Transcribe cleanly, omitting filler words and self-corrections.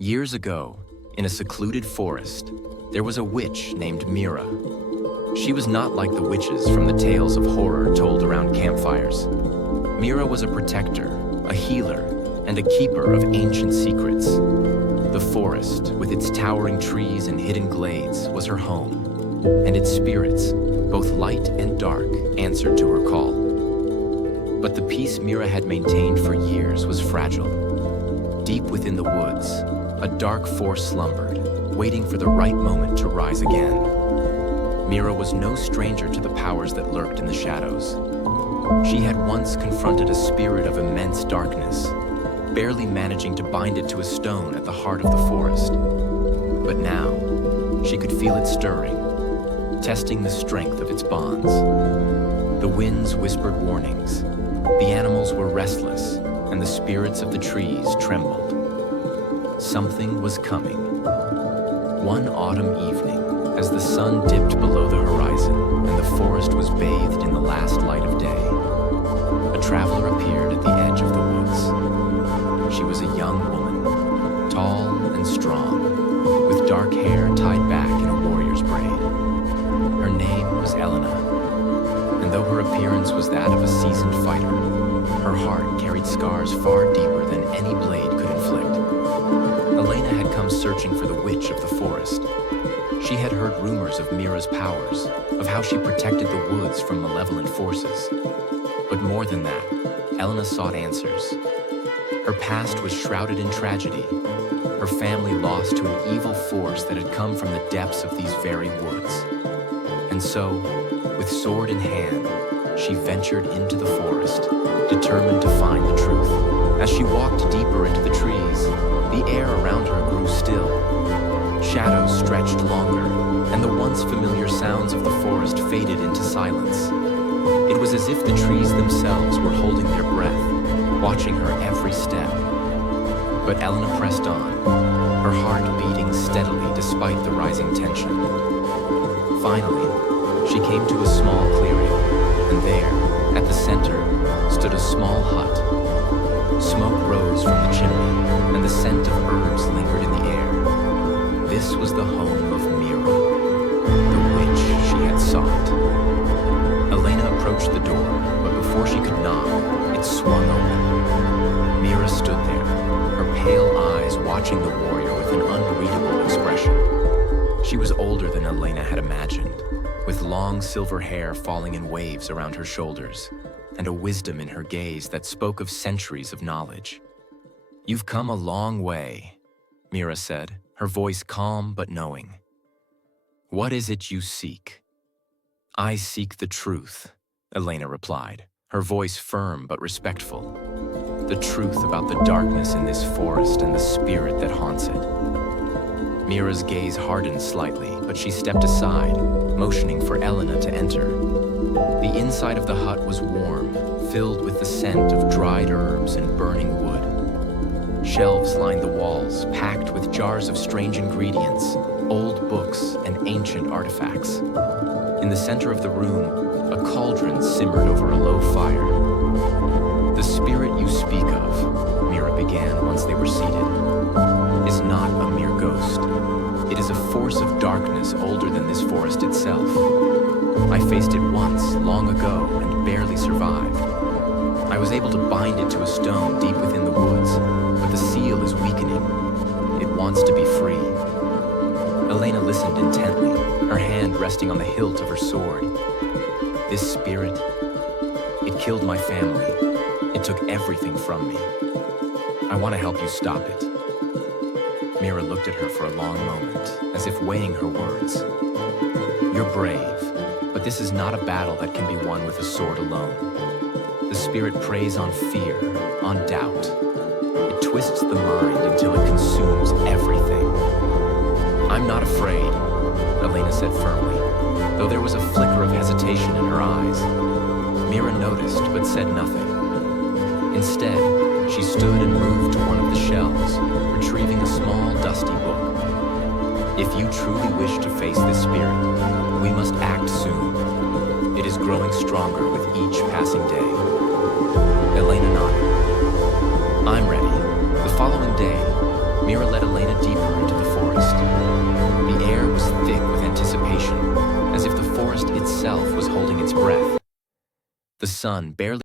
Years ago, in a secluded forest, there was a witch named Mira. She was not like the witches from the tales of horror told around campfires. Mira was a protector, a healer, and a keeper of ancient secrets. The forest, with its towering trees and hidden glades, was her home, and its spirits, both light and dark, answered to her call. But the peace Mira had maintained for years was fragile. Deep within the woods, a dark force slumbered, waiting for the right moment to rise again. Mira was no stranger to the powers that lurked in the shadows. She had once confronted a spirit of immense darkness, barely managing to bind it to a stone at the heart of the forest. But now, she could feel it stirring, testing the strength of its bonds. The winds whispered warnings, the animals were restless, and the spirits of the trees trembled. Something was coming. One autumn evening, as the sun dipped below the horizon and the forest was bathed in the last light of day, a traveler appeared at the edge of the woods. She was a young woman, tall and strong, with dark hair tied back in a warrior's braid. Her name was Elena, and though her appearance was that of a seasoned fighter, her heart carried scars far deeper than any blade could inflict. Elena had come searching for the witch of the forest. She had heard rumors of Mira's powers, of how she protected the woods from malevolent forces. But more than that, Elena sought answers. Her past was shrouded in tragedy, her family lost to an evil force that had come from the depths of these very woods. And so, with sword in hand, she ventured into the forest, determined to find the truth. As she walked deeper into the trees, the air around her grew still. Shadows stretched longer, and the once familiar sounds of the forest faded into silence. It was as if the trees themselves were holding their breath, watching her every step. But Elena pressed on, her heart beating steadily despite the rising tension. Finally, she came to a small clearing, and there, at the center, stood a small hut. Smoke rose from the chimney, and the scent of herbs lingered in the air. This was the home of Mira, the witch she had sought. Elena approached the door, but before she could knock, it swung open. Mira stood there, her pale eyes watching the warrior with an unreadable expression. She was older than Elena had imagined, with long silver hair falling in waves around her shoulders, and a wisdom in her gaze that spoke of centuries of knowledge. "You've come a long way," Mira said, her voice calm but knowing. "What is it you seek?" "I seek the truth," Elena replied, her voice firm but respectful. "The truth about the darkness in this forest and the spirit that haunts it." Mira's gaze hardened slightly, but she stepped aside, motioning for Elena to enter. The inside of the hut was warm, filled with the scent of dried herbs and burning wood. Shelves lined the walls, packed with jars of strange ingredients, old books, and ancient artifacts. In the center of the room, a cauldron simmered over a low fire. "The spirit you speak of," Mira began once they were seated, "is not a mere ghost. It is a force of darkness older than this forest itself. I faced it once, long ago, and barely survived. I was able to bind it to a stone deep within the woods, but the seal is weakening. It wants to be free." Elena listened intently, her hand resting on the hilt of her sword. "This spirit, it killed my family. It took everything from me. I want to help you stop it." Mira looked at her for a long moment, as if weighing her words. "You're brave, but this is not a battle that can be won with a sword alone. The spirit preys on fear, on doubt. It twists the mind until it consumes everything." "I'm not afraid," Elena said firmly, though there was a flicker of hesitation in her eyes. Mira noticed, but said nothing. Instead, she stood and moved to one of the shelves, retrieving a small, dusty book. "If you truly wish to face this spirit, we must act soon. It is growing stronger with each passing day." Elena nodded. "I'm ready." The following day, Mira led Elena deeper into the forest. The air was thick with anticipation, as if the forest itself was holding its breath. The sun barely